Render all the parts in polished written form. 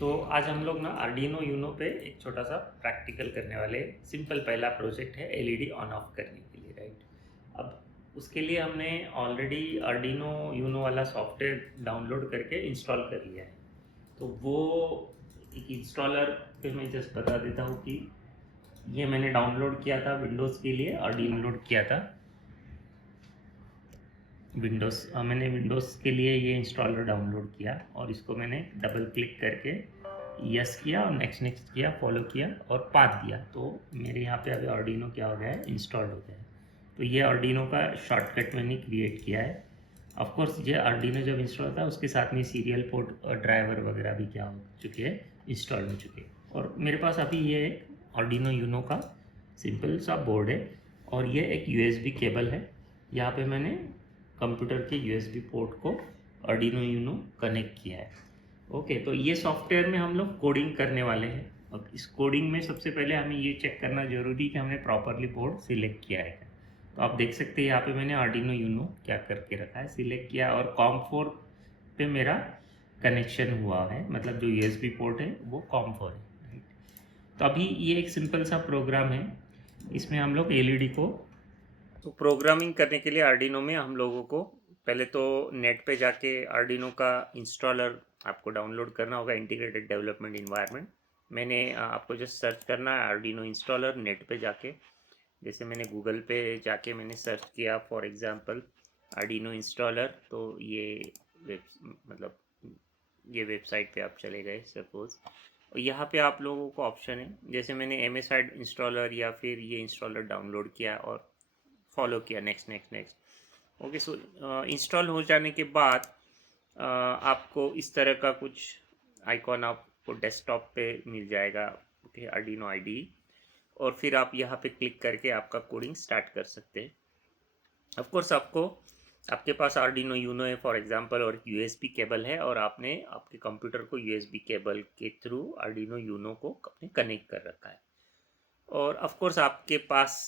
आज हम लोग ना आर्डिनो यूनो पे एक छोटा सा प्रैक्टिकल करने वाले। सिंपल पहला प्रोजेक्ट है एलईडी ऑन ऑफ करने के लिए, राइट। अब उसके लिए हमने ऑलरेडी आर्डिनो यूनो वाला सॉफ्टवेयर डाउनलोड करके इंस्टॉल कर लिया है। तो वो एक इंस्टॉलर पे मैं जस्ट बता देता हूँ कि ये मैंने डाउनलोड किया था विंडोज़ के लिए, आर्डिनो डाउनलोड किया था मैंने विंडोज़ के लिए ये इंस्टॉलर डाउनलोड किया और इसको मैंने डबल क्लिक करके यस किया और नेक्स्ट नेक्स्ट किया, फॉलो किया और पाथ दिया। तो मेरे यहाँ पे अभी आर्डिनो क्या हो गया है, इंस्टॉल्ड हो गया है। तो ये आर्डिनो का शॉर्टकट मैंने क्रिएट किया है। ऑफ कोर्स ये आर्डिनो जब इंस्टॉल होता है उसके साथ में सीरियल पोर्ट और ड्राइवर वगैरह भी क्या हो चुके हैं, इंस्टॉल हो चुके हैं। और मेरे पास अभी ये एक आर्डिनो यूनो का सिंपल सा बोर्ड है और ये एक यूएसबी केबल है। यहाँ पे मैंने कंप्यूटर के यूएसबी पोर्ट को आर्डिनो यूनो कनेक्ट किया है। ओके, तो ये सॉफ्टवेयर में हम लोग कोडिंग करने वाले हैं। अब इस कोडिंग में सबसे पहले हमें ये चेक करना जरूरी कि हमने प्रॉपरली बोर्ड सिलेक्ट किया है। तो आप देख सकते हैं यहाँ पे मैंने आर्डिनो यूनो क्या करके रखा है, सिलेक्ट किया और कॉम4 पे मेरा कनेक्शन हुआ है, मतलब जो यूएसबी पोर्ट है वो कॉम4 है। तो अभी ये एक सिंपल सा प्रोग्राम है, इसमें हम लोग एलईडी को तो प्रोग्रामिंग करने के लिए आर्डिनो में हम लोगों को पहले तो नेट पे जाके आर्डिनो का इंस्टॉलर आपको डाउनलोड करना होगा, इंटीग्रेटेड डेवलपमेंट इन्वायरमेंट। मैंने आपको जस्ट सर्च करना है आर्डिनो इंस्टॉलर नेट पे जाके। जैसे मैंने गूगल पे जाके मैंने सर्च किया फॉर एग्जांपल आर्डिनो इंस्टॉलर, तो ये मतलब ये वेबसाइट पे आप चले गए सपोज, और यहाँ पे आप लोगों को ऑप्शन है, जैसे मैंने एमएसआई इंस्टॉलर या फिर ये इंस्टॉलर डाउनलोड किया और फॉलो किया, नेक्स्ट नेक्स्ट नेक्स्ट। ओके, सो इंस्टॉल हो जाने के बाद आपको इस तरह का कुछ आइकॉन आपको डेस्कटॉप पे मिल जाएगा। ओके, आर्डिनो आईडी, और फिर आप यहाँ पे क्लिक करके आपका कोडिंग स्टार्ट कर सकते हैं। ऑफ कोर्स आपके पास आर्डिनो यूनो है फॉर एग्जांपल और यूएसबी केबल है, और आपने आपके कंप्यूटर को यूएसबी केबल के थ्रू आर्डिनो यूनो को अपने कनेक्ट कर रखा है। और ऑफ कोर्स आपके पास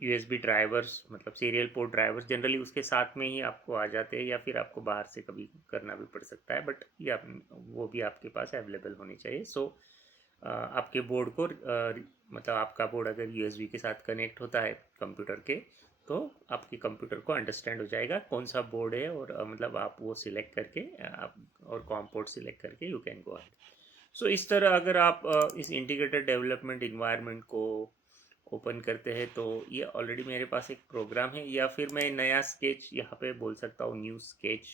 यूएसबी ड्राइवर्स, मतलब सीरियल पोर्ट ड्राइवर्स जनरली उसके साथ में ही आपको आ जाते हैं, या फिर आपको बाहर से कभी करना भी पड़ सकता है, बट ये वो भी आपके पास अवेलेबल होनी चाहिए। सो आपके बोर्ड को मतलब आपका बोर्ड अगर यूएसबी के साथ कनेक्ट होता है कंप्यूटर के, तो आपके कंप्यूटर को अंडरस्टैंड हो जाएगा कौन सा बोर्ड है, और मतलब आप वो सिलेक्ट करके आप और कॉम पोर्ट सिलेक्ट करके यू कैन गो अहेड। सो इस तरह अगर आप इस इंटीग्रेटेड डेवलपमेंट इन्वायरमेंट को ओपन करते हैं, तो ये ऑलरेडी मेरे पास एक प्रोग्राम है, या फिर मैं नया स्केच यहाँ पे बोल सकता हूँ, न्यू स्केच।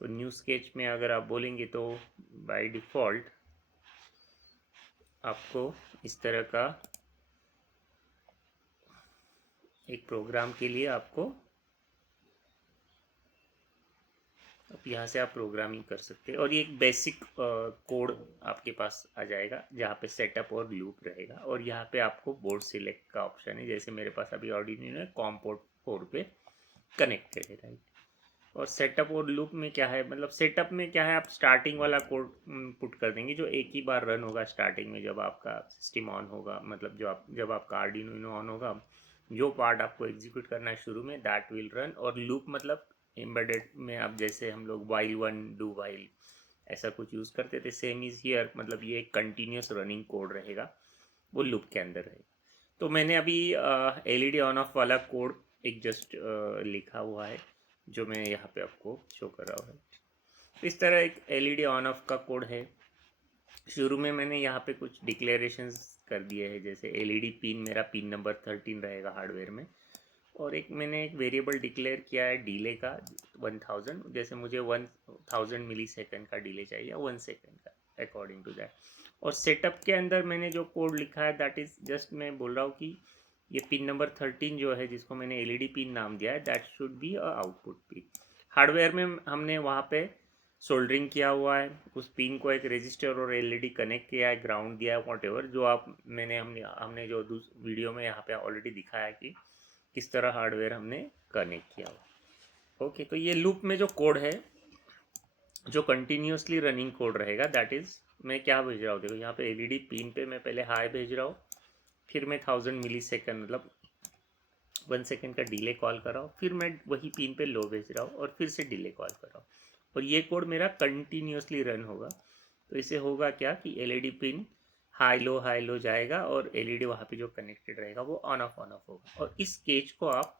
तो न्यू स्केच में अगर आप बोलेंगे तो बाय डिफ़ॉल्ट आपको इस तरह का एक प्रोग्राम के लिए आपको अब यहाँ से आप प्रोग्रामिंग कर सकते हैं, और ये एक बेसिक कोड आपके पास आ जाएगा जहाँ पे सेटअप और लूप रहेगा, और यहाँ पे आपको बोर्ड सिलेक्ट का ऑप्शन है। जैसे मेरे पास अभी ऑर्डिनो है, कॉम पोर्ट 4 पे कनेक्टेड है, राइट। और सेटअप और लूप में क्या है, मतलब सेटअप में क्या है, आप स्टार्टिंग वाला कोड पुट कर देंगे जो एक ही बार रन होगा स्टार्टिंग में, जब आपका सिस्टम ऑन होगा, मतलब जब आपका आर्डिनो ऑन होगा, जो पार्ट आपको एग्जीक्यूट करना है शुरू में, दैट विल रन। और लूप मतलब एम्बेडेड में आप जैसे हम लोग वाइल वन डू वाइल ऐसा कुछ यूज़ करते थे, सेम इज़ हियर, मतलब ये एक कंटिन्यूस रनिंग कोड रहेगा, वो लूप के अंदर रहेगा। तो मैंने अभी एलईडी ऑन ऑफ वाला कोड एक जस्ट लिखा हुआ है, जो मैं यहाँ पे आपको शो कर रहा हूँ। इस तरह एक एलईडी ऑन ऑफ का कोड है। शुरू में मैंने यहाँ पे कुछ डिक्लेरेशंस कर दिए हैं, जैसे एलईडी पिन, मेरा पिन नंबर 13 रहेगा हार्डवेयर में, और मैंने एक वेरिएबल डिक्लेयर किया है डिले का 1000, जैसे मुझे 1000 मिली सेकेंड का डिले चाहिए, 1 सेकेंड का, अकॉर्डिंग टू दैट। और सेटअप के अंदर मैंने जो कोड लिखा है दैट इज़ जस्ट, मैं बोल रहा हूँ कि ये पिन नंबर 13 जो है, जिसको मैंने एलईडी पिन नाम दिया है, that should be a output pin. Hardware में हमने वहाँ पे सोल्डरिंग किया हुआ है, उस पिन को एक रजिस्टर और एलईडी कनेक्ट किया है, ग्राउंड दिया है, वॉट जो आप हमने जो वीडियो में यहाँ पे ऑलरेडी दिखाया कि किस तरह हार्डवेयर हमने कनेक्ट किया हुआ। ओके, तो ये लूप में जो कोड है, जो कंटिन्यूसली रनिंग कोड रहेगा, दैट इज़ मैं क्या भेज रहा हूँ, देखो यहाँ पे एलईडी पिन पे मैं पहले हाई भेज रहा हूँ, फिर मैं 1000 मिली सेकेंड मतलब 1 सेकेंड का डिले कॉल कर रहा हूँ, फिर मैं वही पिन पे लो भेज रहा हूँ और फिर से डिले कॉल कर रहा हूँ, और ये कोड मेरा कंटिन्यूसली रन होगा। तो इससे होगा क्या कि एलईडी पिन हाई लो जाएगा और एलईडी वहाँ पे जो कनेक्टेड रहेगा वो ऑन ऑफ होगा। और इस केज को आप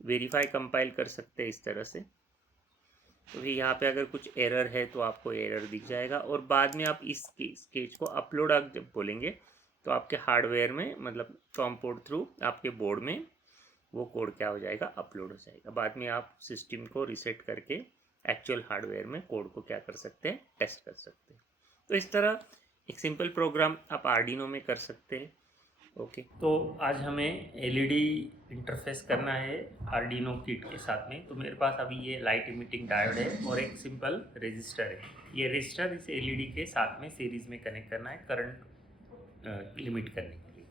वेरीफाई कंपाइल कर सकते हैं इस तरह से। तो फिर यहाँ पे अगर कुछ एरर है तो आपको एरर दिख जाएगा, और बाद में आप इस स्केच को अपलोड आप जब बोलेंगे तो आपके हार्डवेयर में, मतलब कॉम पोर्ट थ्रू आपके बोर्ड में वो कोड क्या हो जाएगा, अपलोड हो जाएगा। बाद में आप सिस्टम को रिसेट करके एक्चुअल हार्डवेयर में कोड को क्या कर सकते हैं, टेस्ट कर सकते हैं। तो इस तरह एक सिंपल प्रोग्राम आप आर्डिनो में कर सकते हैं। ओके, तो आज हमें एलईडी इंटरफेस करना है आर्डिनो किट के साथ में। तो मेरे पास अभी ये लाइट इमिटिंग डायोड है और एक सिंपल रजिस्टर है। ये रजिस्टर इस एलईडी के साथ में सीरीज में कनेक्ट करना है करंट लिमिट करने के लिए।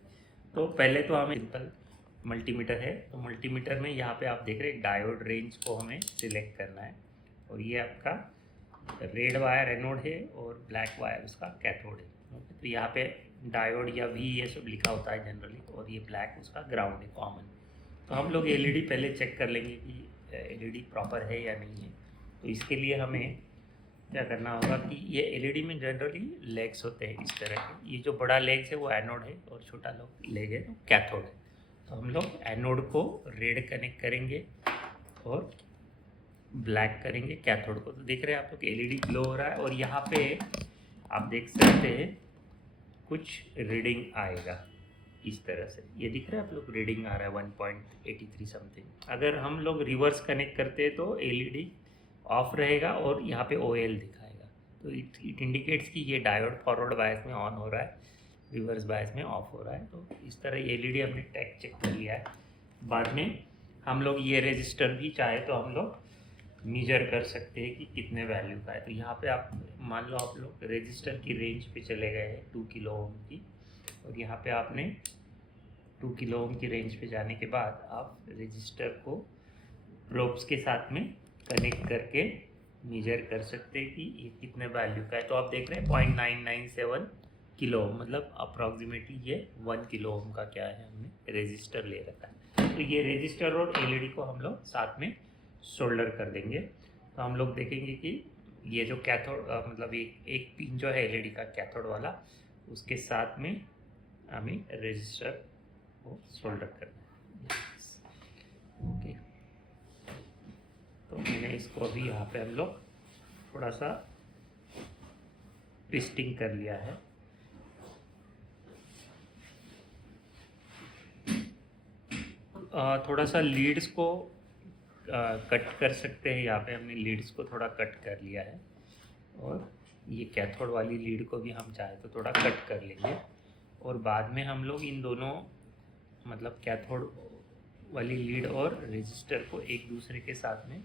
तो पहले तो हमें सिंपल मल्टीमीटर है, तो मल्टीमीटर में यहाँ पे आप देख रहे हैं डायोड रेंज को हमें सिलेक्ट करना है। और ये आपका रेड वायर एनोड है और ब्लैक वायर उसका कैथोड है। तो यहाँ पे डायोड या वी ये सब लिखा होता है जनरली, और ये ब्लैक उसका ग्राउंड है कॉमन। तो हम लोग एलईडी पहले चेक कर लेंगे कि एलईडी प्रॉपर है या नहीं है। तो इसके लिए हमें क्या करना होगा कि ये एलईडी में जनरली लेग्स होते हैं इस तरह के। ये जो बड़ा लेग्स है वो एनोड है और छोटा लेग है तो कैथोड है। तो हम लोग एनोड को रेड कनेक्ट करेंगे और ब्लैक करेंगे कैथोड को। तो देख रहे हैं आप लोग एलईडी ग्लो हो रहा है, और यहाँ पे आप देख सकते हैं कुछ रीडिंग आएगा इस तरह से। ये दिख रहा है आप लोग, रीडिंग आ रहा है 1.83 समथिंग। अगर हम लोग रिवर्स कनेक्ट करते हैं तो एलईडी ऑफ रहेगा और यहाँ पे ओएल दिखाएगा। तो इट इंडिकेट्स कि ये डायोड फॉरवर्ड बायस में ऑन हो रहा है, रिवर्स बायस में ऑफ हो रहा है। तो इस तरह ये एलईडी हमने टैग चेक कर लिया है। बाद में हम लोग ये रजिस्टर भी चाहे तो हम लोग मेजर कर सकते हैं कि कितने वैल्यू का है। तो यहाँ पे आप मान लो आप लोग रजिस्टर की रेंज पे चले गए हैं 2 किलो ओम की, और यहाँ पे आपने 2 किलो ओम की रेंज पे जाने के बाद आप रजिस्टर को प्रोब्स के साथ में कनेक्ट करके मेजर कर सकते हैं कि ये कितने वैल्यू का है। तो आप देख रहे हैं 0.997 किलो ओम, मतलब अप्रॉक्सीमेटली ये 1 किलो ओम का क्या है, हमने रजिस्टर ले रखा है। तो ये रजिस्टर और एलईडी को हम लोग साथ में सोल्डर कर देंगे। तो हम लोग देखेंगे कि ये जो कैथोड मतलब एक पिन जो है एलईडी का कैथोड वाला, उसके साथ में हमें रजिस्टर को सोल्डर करना है। ओके, तो मैंने इसको अभी यहाँ पे हम लोग थोड़ा सा ट्विस्टिंग कर लिया है। थोड़ा सा लीड्स को कट कर सकते हैं। यहाँ पे हमने लीड्स को थोड़ा कट कर लिया है, और ये कैथोड वाली लीड को भी हम चाहे तो थोड़ा कट कर लेंगे। और बाद में हम लोग इन दोनों, मतलब कैथोड वाली लीड और रजिस्टर को एक दूसरे के साथ में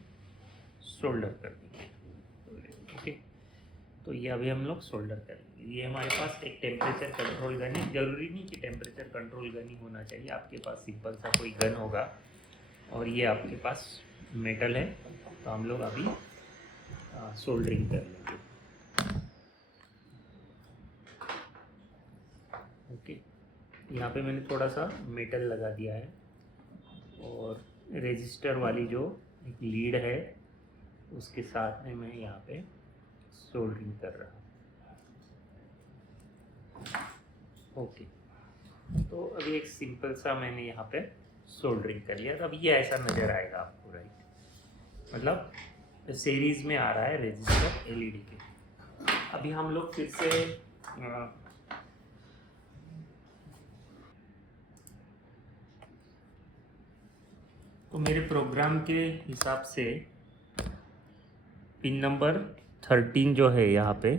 सोल्डर कर देंगे। ओके, तो ये अभी हम लोग सोल्डर करेंगे। ये हमारे पास एक टेम्परेचर कंट्रोल गन है। ज़रूरी नहीं कि टेम्परेचर कंट्रोल गन ही होना चाहिए, आपके पास सिंपल सा कोई गन होगा, और ये आपके पास मेटल है। तो हम लोग अभी सोल्डरिंग कर लेंगे। ओके, यहाँ पे मैंने थोड़ा सा मेटल लगा दिया है, और रजिस्टर वाली जो एक लीड है उसके साथ में मैं यहाँ पे सोल्डरिंग कर रहा हूँ। ओके, तो अभी एक सिंपल सा मैंने यहाँ पे सोल्डरिंग कर लिया। तो अब ये ऐसा नज़र आएगा आपको, राइट, मतलब सीरीज में आ रहा है रजिस्टर एलईडी के। अभी हम लोग फिर से तो मेरे प्रोग्राम के हिसाब से पिन नंबर 13 जो है यहाँ पे,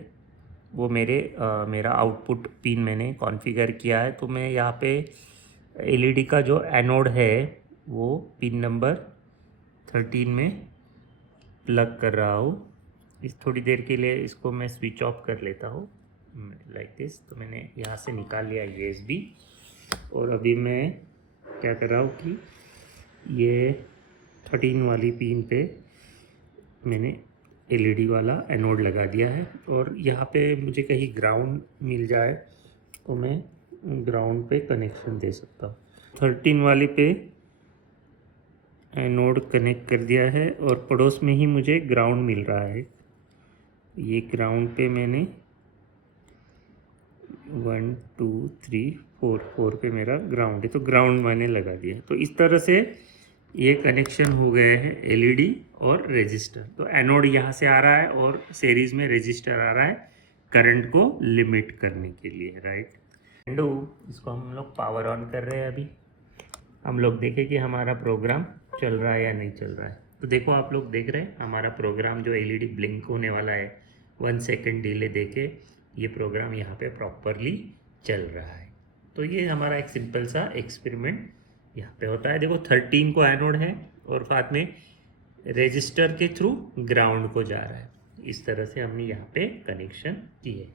वो मेरा आउटपुट पिन मैंने कॉन्फ़िगर किया है। तो मैं यहाँ पे एलईडी का जो एनोड है वो पिन नंबर 13 में प्लग कर रहा हूँ। इस थोड़ी देर के लिए इसको मैं स्विच ऑफ कर लेता हूँ लाइक दिस। तो मैंने यहाँ से निकाल लिया यूएसबी, और अभी मैं क्या कर रहा हूँ कि ये 13 वाली पिन पे मैंने एलईडी वाला एनोड लगा दिया है। और यहाँ पे मुझे कहीं ग्राउंड मिल जाए तो मैं ग्राउंड पे कनेक्शन दे सकता हूँ। 13 वाली पे एनोड कनेक्ट कर दिया है, और पड़ोस में ही मुझे ग्राउंड मिल रहा है। ये ग्राउंड पे मैंने 1 2 3 4 4 पे मेरा ग्राउंड है, तो ग्राउंड मैंने लगा दिया। तो इस तरह से ये कनेक्शन हो गए हैं एलईडी और रेजिस्टर। तो एनोड यहाँ से आ रहा है और सीरीज में रेजिस्टर आ रहा है करंट को लिमिट करने के लिए, राइट। इसको हम लोग पावर ऑन कर रहे हैं। अभी हम लोग देखें कि हमारा प्रोग्राम चल रहा है या नहीं चल रहा है। तो देखो आप लोग देख रहे हैं हमारा प्रोग्राम जो एलईडी ब्लिंक होने वाला है 1 सेकेंड डिले देके ये प्रोग्राम यहाँ पे प्रॉपरली चल रहा है। तो ये हमारा एक सिंपल सा एक्सपेरिमेंट यहाँ पे होता है। देखो 13 को एनोड है और साथ में रेजिस्टर के थ्रू ग्राउंड को जा रहा है। इस तरह से हमने यहाँ पे कनेक्शन किए।